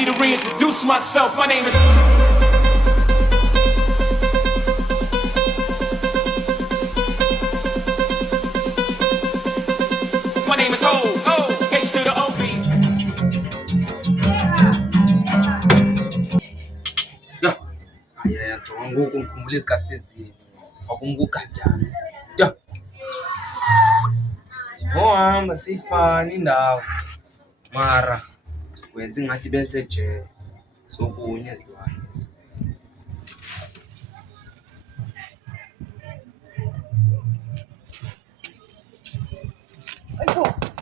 To reintroduce myself, my name is. My name is H to the OP. Ya, aya jonga ngoku ngikhumbula izikasenzini. Kwakumkugajana. Ya. Ngohamba sifana indawo. Mara kwenza ingathi besejele. Sokunye izilwane.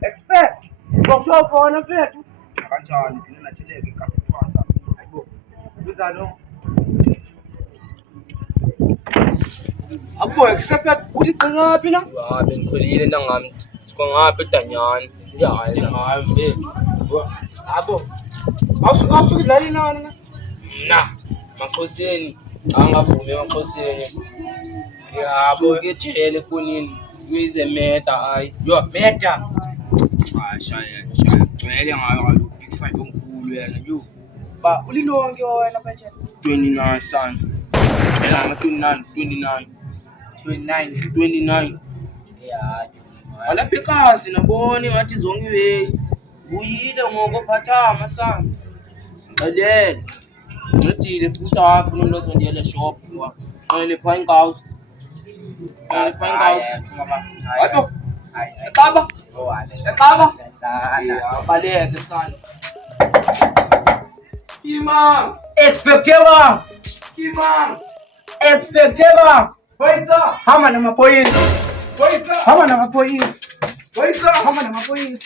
Expert. Ngokho khona mfethu. Kanjani thina nathileke kasifasa. Hayibo. Uzalo. Abo expert uthi qingaphi la? Ya bengikhulile ntangami sikwangaphi edanyana. Ya hayi mfethu. Abo. Awusuka idlali nani na? Mna Maxhoseni angavumi eMaxhoseni. Yabo ngejele efonini kuyize meta hayi. Yo, meta. Shaya gcwele ngayo kaloku Big 5 onkulu yena yo. Ba ulilonke wena manje. 29 son. Yena 29. 29. Yeah. Walapha ekhasi nabona ngathi zonke iweyi. Uyile ngoko phathama son. Ngicela. Ngidile futhi apha nomlozo ndiyele shop wa. Qele fine house. Hayibo. Eqaba. Eqaba. Ya baleke son. Imam. Expecteba. Imam. Expecteba. Poisa. Hama namaphoyisa. Poisa. Hama namaphoyisa. Poisa. Hama namaphoyisa.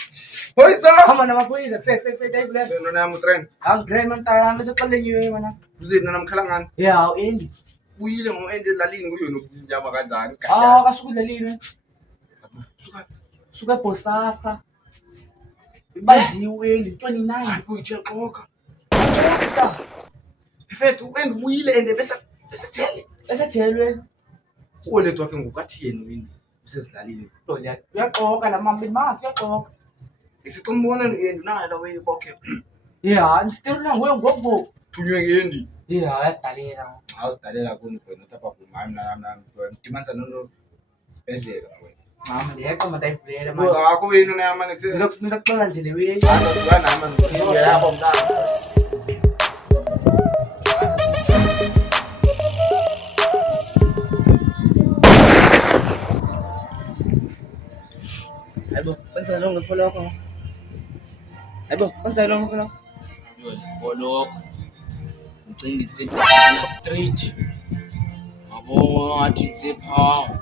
Poisa. Hama namaphoyisa. Fe dayibule. Seno nami train. Angigre mantara ngizoqalenyiwe mana. Uzini namkhalangani. Yeah, uendi. Uyile ngoende elalini kuyo nokunyama kanjani. Kasuka udlalile. Suka Bosasa. Ibaziwe uendi 29. Hayi kuyixoxa. Mfethu uendi uyile ende besejele. Esejelwe. Uletwa ke ngokathi yena uendi usezilalini. Uyaxoxa la mama bemazi uyaxoxa. Isiqimbona uendi naye la way bonke. Yeah, still nangoye ngoku. Thunywe ngendi. Yeah, yasidalela. Awusidalela kuni wena utapha kumami nami ndimanza nono sibedlela wena. Mama ndiyeka madayivulela manje. Akho wena na yamane kuse. Ngizokuxoxa nje le weyi. Hamba nami manje. Yabo mntana. Hayibo, kwenza lo ngifolo lokho. Hayibo, kwenza lo ngifolo. Yo follow. Ngicela isedana straight. Ngabo ngathi sepha.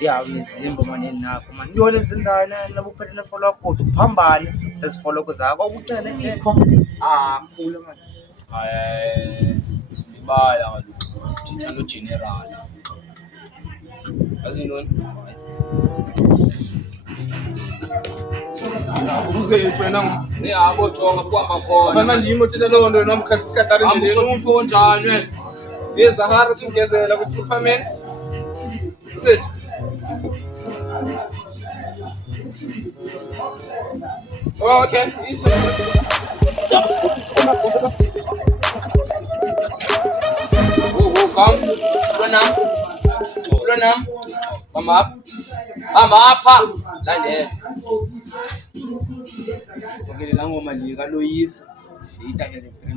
Yeah, ngizimba manje nakho manje. Yona ezenzana nabuphethe nefolo yakho uphambane sesifolo zakho ukucela nje. Khula manje. Hayi sibala kaloku. Thina no general. Azintoni? Uzethu wena Yabo jonga kuhamba khona. fana yimo thetha loo nto wena mkhathi sikadlala endleleni Amuthola unjani wena? ngezahara simgezela kuPermanent uzethu okay Come. Ulanam. Come up. Landela. Ngeke la ngoma le ka loyisa. Shita hele 3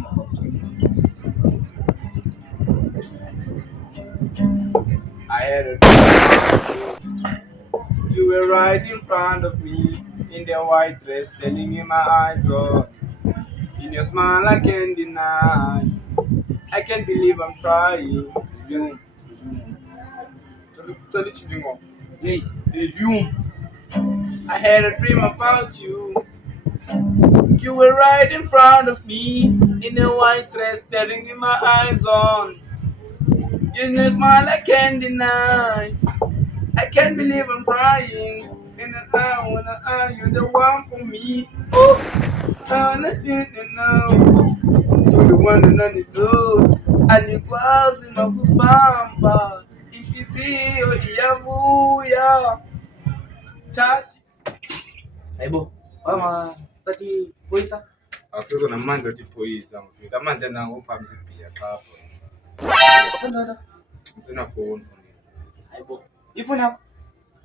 I had it. You were right in front of me in the white dress, telling me my eyes on. In your smile, I can't deny. I can't believe I'm trying. You. Hey, You. I had a dream about you. You were right in front of me in a white dress, staring me my eyes on. In your smile, I can't deny. I can't believe I'm crying. In the eye, when I eye, you're the one for me. Ooh, I didn't know. You're the one that I need to. And it was in my goosebumps. If you see, yeah, touch. Hayibo. Mama, tadi puisa. Akusekho namandla othi iphoyisa ngifika amandla nango uphamisa ibhiya qha apho. Senzana. Ngisenafoni. Hayibo. Ifoni yakho?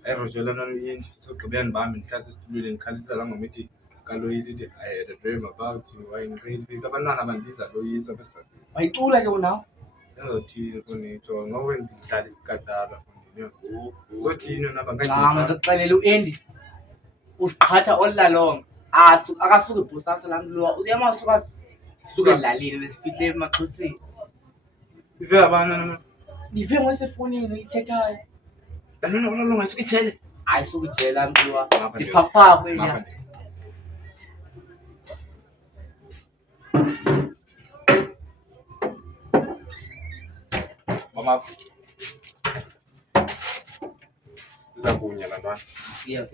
Ayirojela nonini sogqibeni bami ndihlase esitulweni ndikhalisa la ngomithi kaloyisa ithi I had a dream about you wayengqile abantwana bandibiza loyisa besidadini. Wayicula ke unawo? Enzothini fonitsho ngoba ngidlala isikatala fonini. Uzothini wena Ncama ngizokuxelela u-Andy usiqhatha olulalonga. Akasuke ibhusasa lami lo. Uyamasuka suke elalini besifihle emaxhoseni. Ive abana Ngive ngosefonini uyithethayo. Kanini ololonga isuke ithele. Hayi suke ijela mntwa. Iphapha kwenya. Mama. Iza kunya la ntwana. Siya